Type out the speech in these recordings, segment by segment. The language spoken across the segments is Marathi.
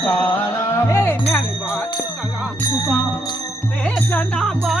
Hey, nan ba tukala. Tukala. Besa na ba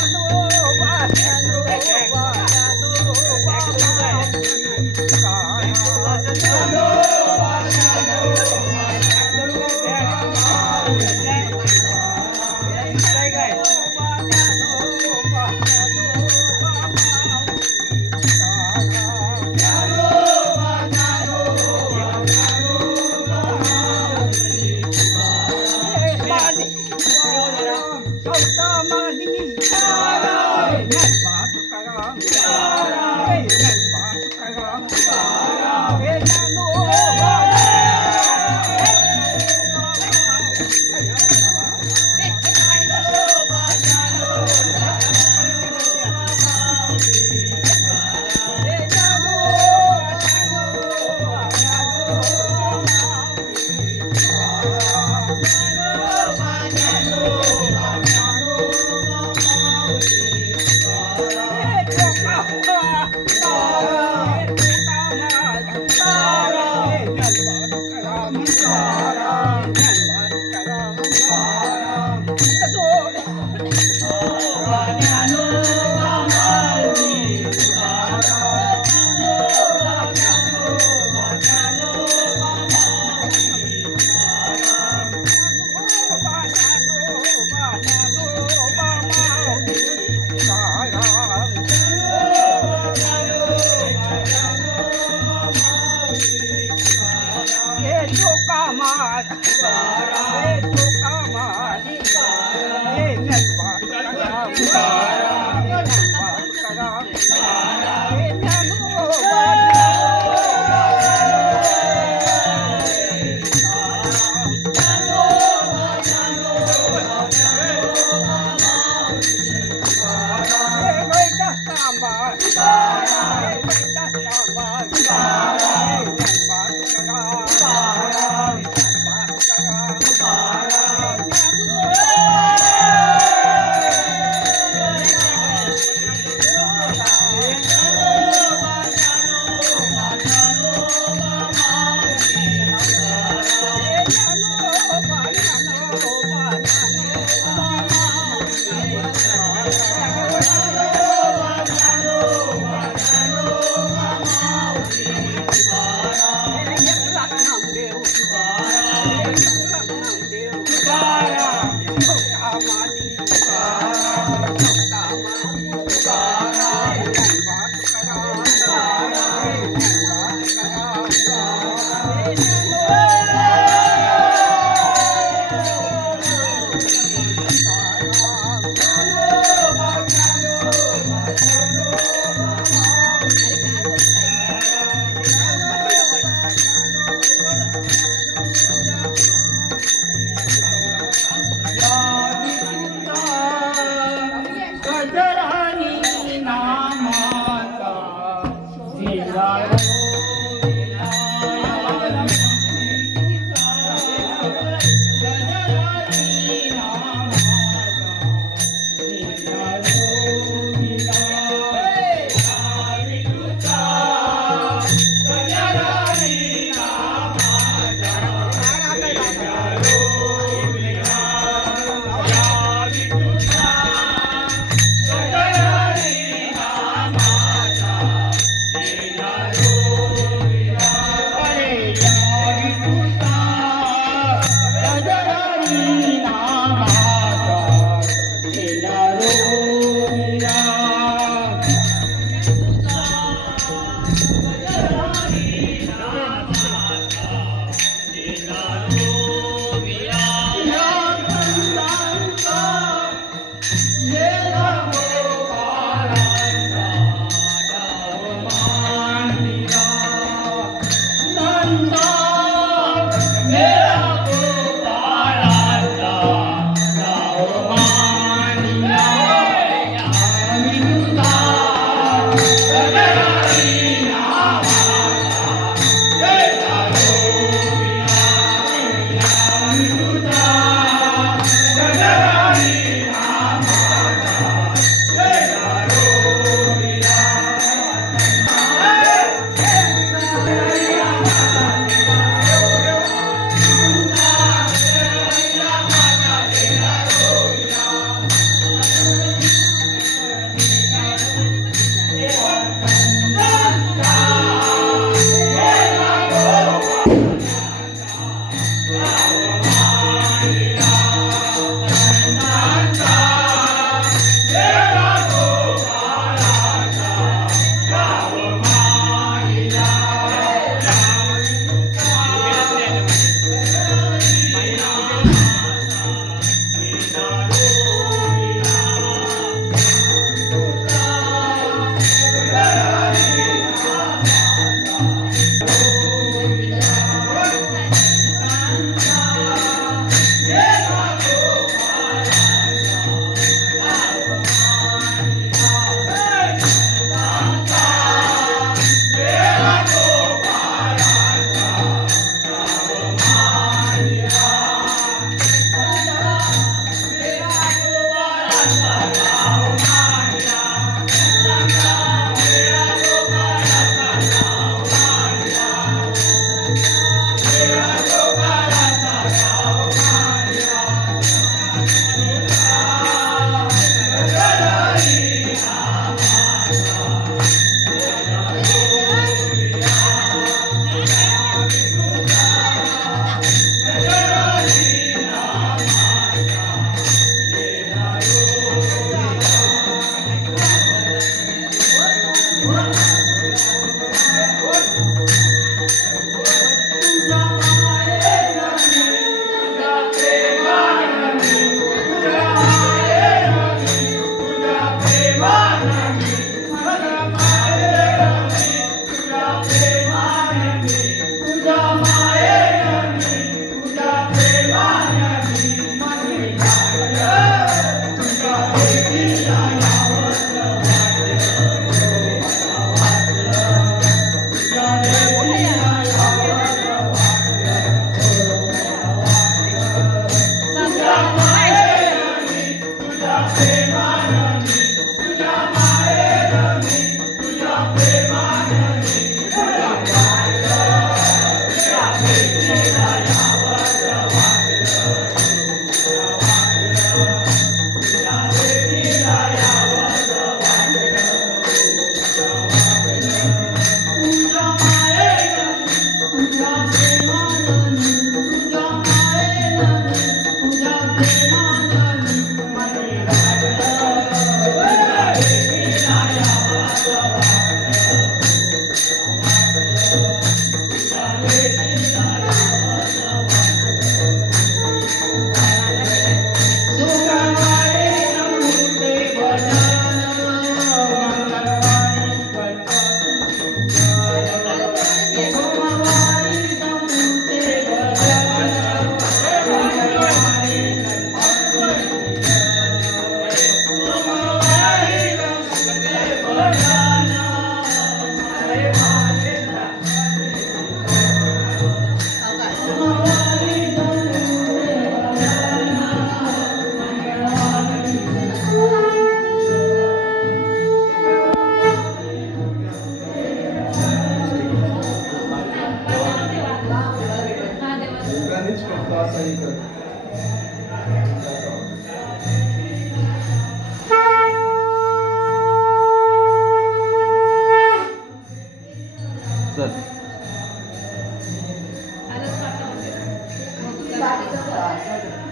चल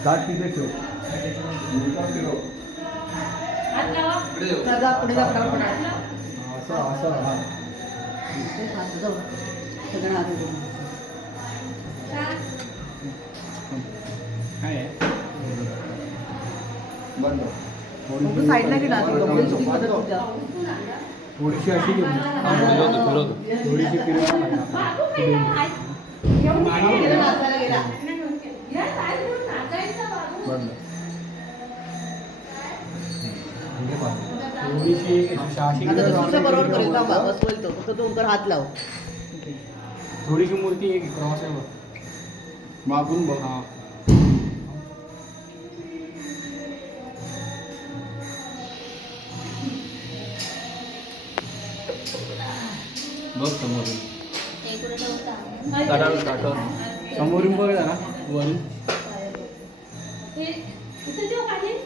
ताट तिथे ठेव. असं असं हा. जाऊ. बंद. साईडला घे थोडीशी अशी थोडीशी थोडीशी हात लाव. थोडीशी मूर्ती एक क्रॉस आहे बघ. मागून बघ. बघ समोरून. समोरून बघ जरा. वरून.